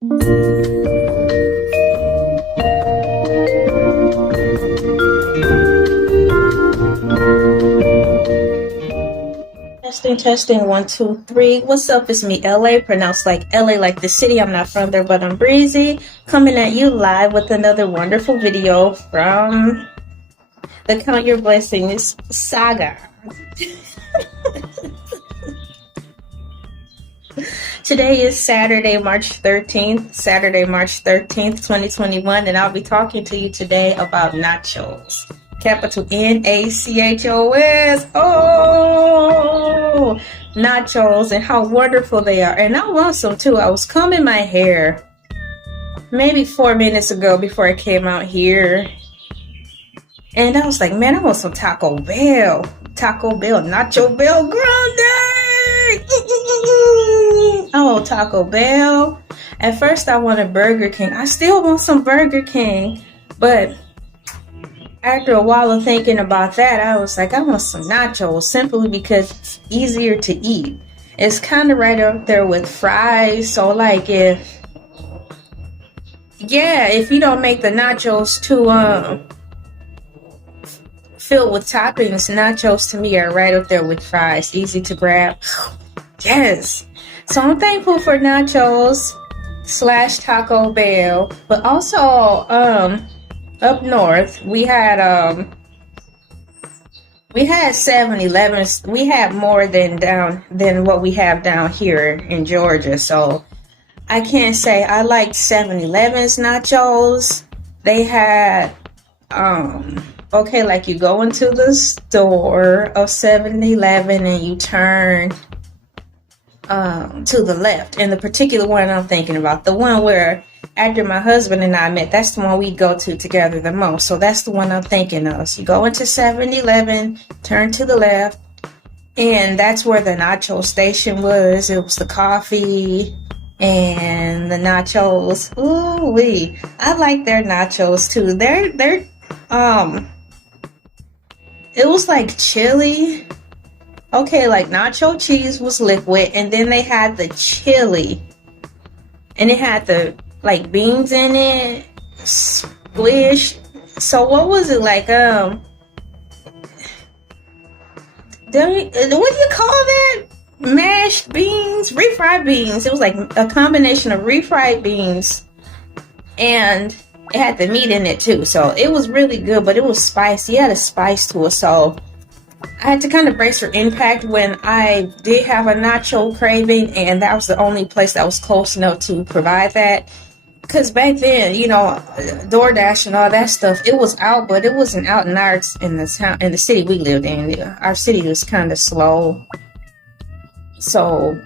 Testing, testing, 1, 2, 3. What's up? It's me, LA, pronounced like LA, like the city. I'm not from there, but I'm breezy. Coming at you live with another wonderful video from the Count Your Blessings saga. Today is Saturday, March 13th, 2021, and I'll be talking to you today about nachos. Capital Nachos. Oh, nachos and how wonderful they are. And I want some too. I was combing my hair maybe 4 minutes ago before I came out here. And I was like, man, I want some Taco Bell. Nacho Bell Grande. Oh, Taco Bell. At first I wanted Burger King. I still want some Burger King. But after a while of thinking about that, I was like, I want some nachos simply because it's easier to eat. It's kind of right up there with fries. So like if you don't make the nachos too filled with toppings, nachos to me are right up there with fries. Easy to grab. Yes. So I'm thankful for nachos / Taco Bell, but also up north we had 7-Elevens. We had more than what we have down here in Georgia. So I can't say I liked 7-Eleven's nachos. They had okay, like you go into the store of 7-Eleven and you turn to the left. And the particular one I'm thinking about, the one where after my husband and I met, that's the one we go to together the most. So that's the one I'm thinking of. So you go into 7-Eleven, turn to the left, and that's where the nacho station was. It was the coffee and the nachos. Ooh wee. I like their nachos too. They're it was like chili. Okay, like nacho cheese was liquid, and then they had the chili, and it had the like beans in it, squish. So what was it like? What do you call that? Mashed beans, refried beans. It was like a combination of refried beans, and it had the meat in it too. So it was really good, but it was spicy. It had a spice to it. So I had to kind of brace for impact when I did have a nacho craving, and that was the only place that was close enough to provide that. Because back then, you know, DoorDash and all that stuff, it was out, but it wasn't out in the city we lived in. Our city was kind of slow, so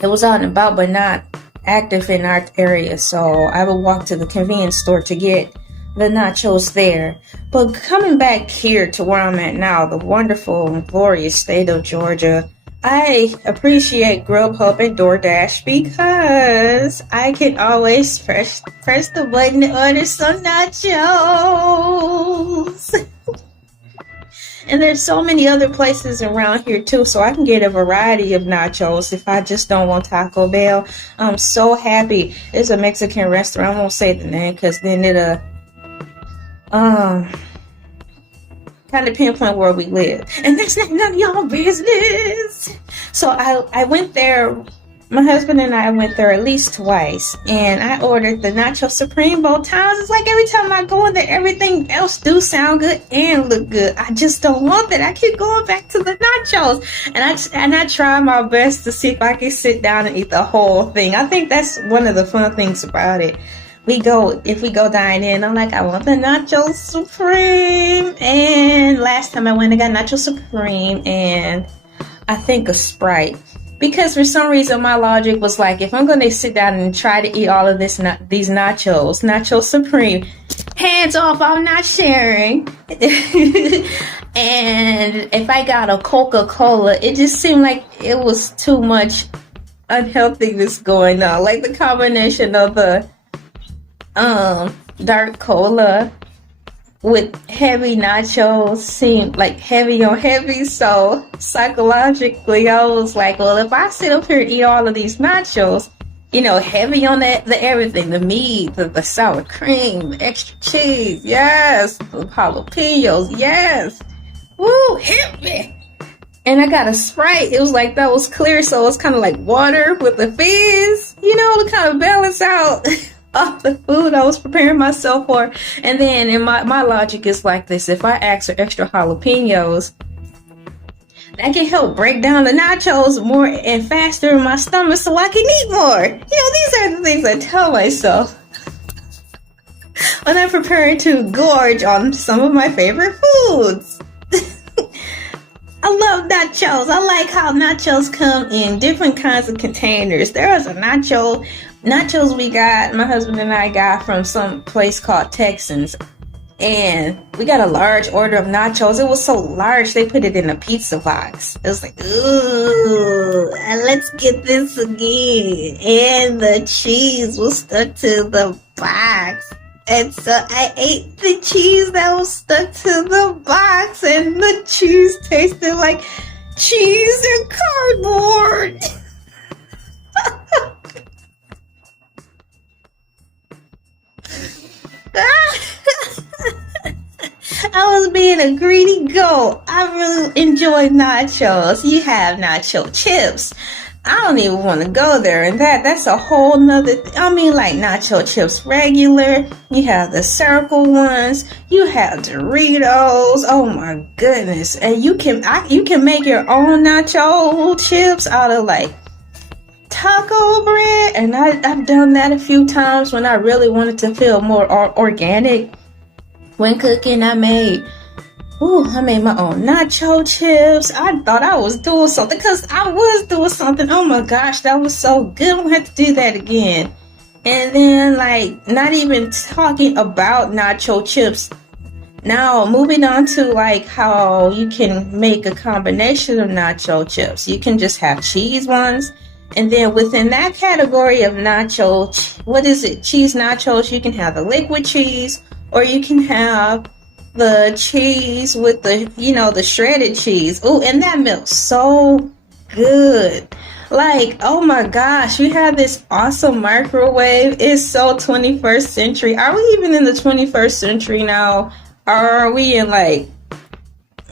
it was out and about, but not active in our area. So I would walk to the convenience store to get the nachos there. But coming back here to where I'm at now, the wonderful and glorious state of Georgia, I appreciate Grubhub and DoorDash because I can always press the button to order some nachos. And there's so many other places around here too, so I can get a variety of nachos if I just don't want Taco Bell. I'm so happy. It's a Mexican restaurant. I won't say the name because then it'll kind of pinpoint where we live, and that's not none of y'all business. So I went there. My husband and I went there at least twice, and I ordered the Nacho Supreme both times. It's like every time I go in there, everything else do sound good and look good. I just don't want that. I keep going back to the nachos, and I try my best to see if I can sit down and eat the whole thing. I think that's one of the fun things about it. If we go dine in, I'm like, I want the Nacho Supreme. And last time I went, I got Nacho Supreme and I think a Sprite. Because for some reason my logic was like, if I'm going to sit down and try to eat all of these nachos, Nacho Supreme, hands off, I'm not sharing. And if I got a Coca-Cola, it just seemed like it was too much unhealthiness going on. Like the combination of the dark cola with heavy nachos seemed like heavy on heavy. So psychologically I was like, well, if I sit up here and eat all of these nachos, heavy on the everything, the meat, the sour cream, the extra cheese, yes, the jalapenos, yes. Woo, hit me. And I got a Sprite. It was like that was clear, so it's kind of like water with the fizz, to kind of balance out all the food I was preparing myself for. And then in my logic is like this: if I ask for extra jalapenos, that can help break down the nachos more and faster in my stomach so I can eat more. These are the things I tell myself when I'm preparing to gorge on some of my favorite foods. I love nachos. I like how nachos come in different kinds of containers. There was a nachos we got, my husband and I got from some place called Texans. And we got a large order of nachos. It was so large, they put it in a pizza box. It was like, ooh, let's get this again. And the cheese was stuck to the box. And so I ate the cheese that was stuck to the box, and the cheese tasted like cheese and cardboard. I was being a greedy goat. I really enjoy nachos. You have nacho chips. I don't even want to go there, and that's a whole nother like nacho chips regular. You have the circle ones. You have Doritos. Oh my goodness. And you can make your own nacho chips out of like taco bread, and I've done that a few times when I really wanted to feel more organic when cooking. I made my own nacho chips. I thought I was doing something, because I was doing something. Oh my gosh, that was so good. I'm gonna have to do that again. And then, like, not even talking about nacho chips. Now, moving on to like how you can make a combination of nacho chips. You can just have cheese ones. And then within that category of cheese nachos, you can have the liquid cheese, or you can have the cheese with the shredded cheese. Oh, and that melts so good. Like, oh my gosh, we have this awesome microwave. It's so 21st century. Are we even in the 21st century now? Or are we in like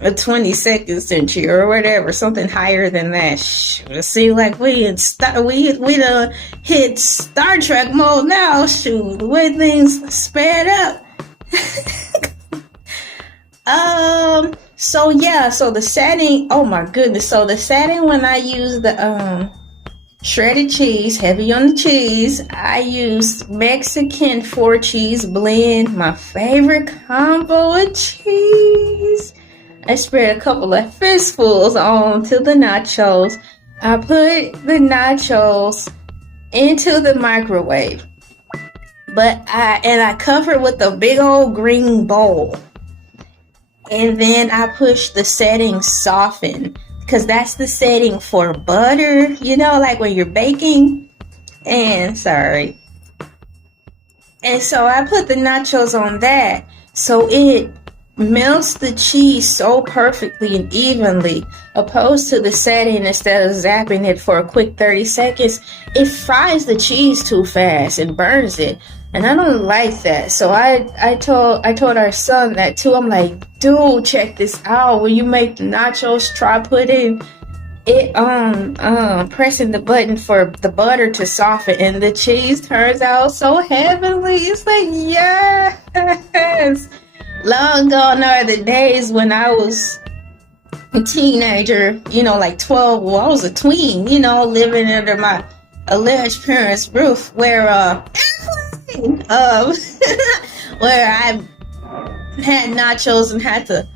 a 22nd century or whatever, something higher than that? See, like we done hit Star Trek mode now. Shoot, the way things sped up. So the setting, oh my goodness. So the setting, when I use the shredded cheese, heavy on the cheese, I use Mexican 4-cheese blend, my favorite combo of cheese. I spread a couple of fistfuls onto the nachos. I put the nachos into the microwave, but I cover it with a big old green bowl. And then I push the setting soften, because that's the setting for butter, like when you're baking. And so I put the nachos on that, so it melts the cheese so perfectly and evenly, opposed to the setting. Instead of zapping it for a quick 30 seconds, it fries the cheese too fast and burns it. And I don't like that. So I told our son that too. I'm like, dude, check this out. When you make the nachos, try putting it pressing the button for the butter to soften, and the cheese turns out so heavenly. It's like, yes. Long gone are the days when I was a teenager, like 12. Well, I was a tween, living under my alleged parents' roof, where where I had nachos and had to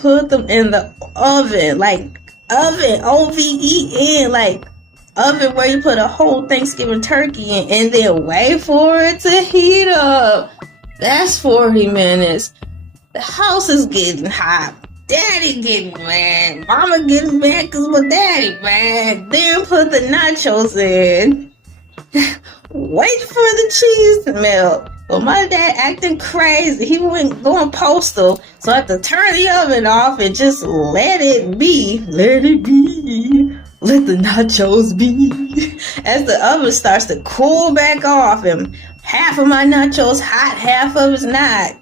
put them in the oven, like oven, OVEN, like oven where you put a whole Thanksgiving turkey in, and then wait for it to heat up. That's 40 minutes. The house is getting hot. Daddy getting mad. Mama getting mad because my daddy mad. Then put the nachos in. Wait for the cheese to melt. But my dad acting crazy. He went going postal. So I had to turn the oven off and just let it be. Let it be. let the nachos be. As the oven starts to cool back off and half of my nachos hot, half of it's not.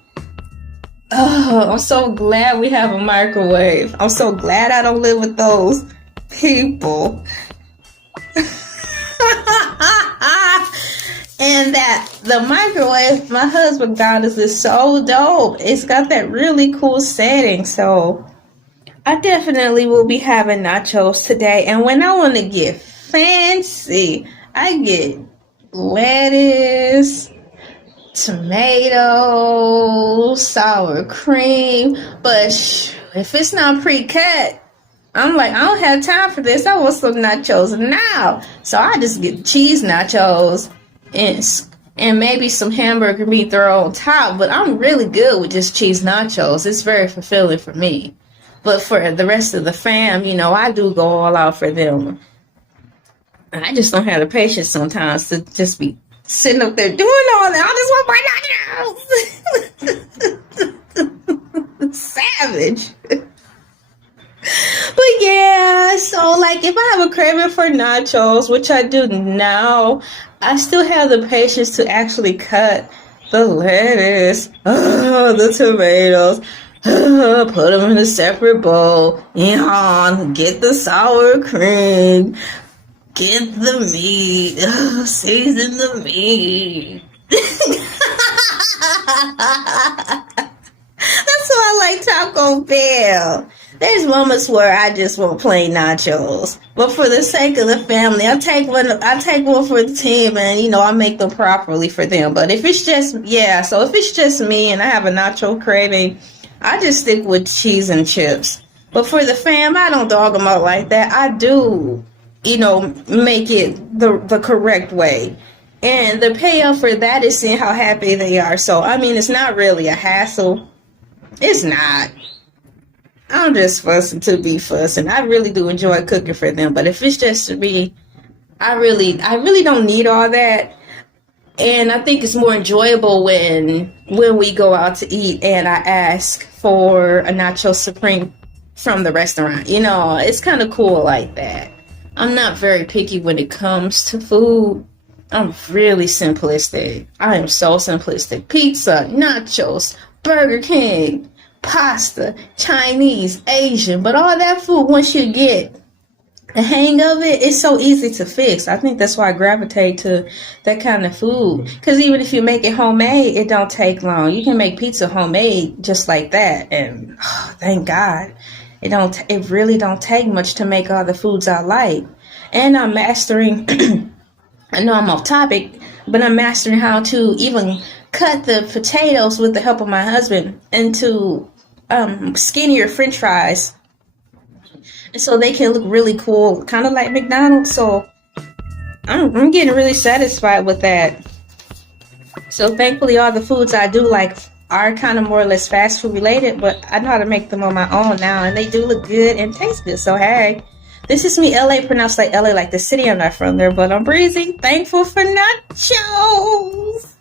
Oh, I'm so glad we have a microwave. I'm so glad I don't live with those people. And that the microwave my husband got us is so dope. It's got that really cool setting. So I definitely will be having nachos today. And when I want to get fancy, I get lettuce, tomato, sour cream. But if it's not pre-cut, I'm like, I don't have time for this. I want some nachos now. So I just get cheese nachos and maybe some hamburger meat thrown on top. But I'm really good with just cheese nachos. It's very fulfilling for me. But for the rest of the fam, you know, I do go all out for them. I just don't have the patience sometimes to just be sitting up there doing all that. I just want my nachos. Savage. But yeah, so like if I have a craving for nachos, which I do now, I still have the patience to actually cut the lettuce, the tomatoes, put them in a separate bowl, get the sour cream, get the meat, season the meat. That's why I like Taco Bell. There's moments where I just want plain nachos, but for the sake of the family, I take one for the team, and you know I make them properly for them. But if it's just if it's just me and I have a nacho craving, I just stick with cheese and chips. But for the fam, I don't dog them out like that. I do, make it the correct way. And the payoff for that is seeing how happy they are. So, I mean, it's not really a hassle. It's not. I'm just fussing to be fussing. I really do enjoy cooking for them. But if it's just me, I really don't need all that. And I think it's more enjoyable when we go out to eat and I ask for a nacho supreme from the restaurant. It's kind of cool like that. I'm not very picky when it comes to food. I'm really simplistic. I am so simplistic. Pizza, nachos, Burger King, pasta, Chinese, Asian. But all that food, once you get the hang of it, it's so easy to fix. I think that's why I gravitate to that kind of food. Because even if you make it homemade, it don't take long. You can make pizza homemade just like that. And thank God. It really don't take much to make all the foods I like. And I'm mastering, I know I'm off topic, but I'm mastering how to even cut the potatoes with the help of my husband into skinnier French fries. And so they can look really cool, kind of like McDonald's. So I'm getting really satisfied with that. So thankfully all the foods I do like are kind of more or less fast food related, but I know how to make them on my own now, and they do look good and taste good. So hey, this is me, LA, pronounced like LA, like the city. I'm not from there, but I'm breezy. Thankful for nachos.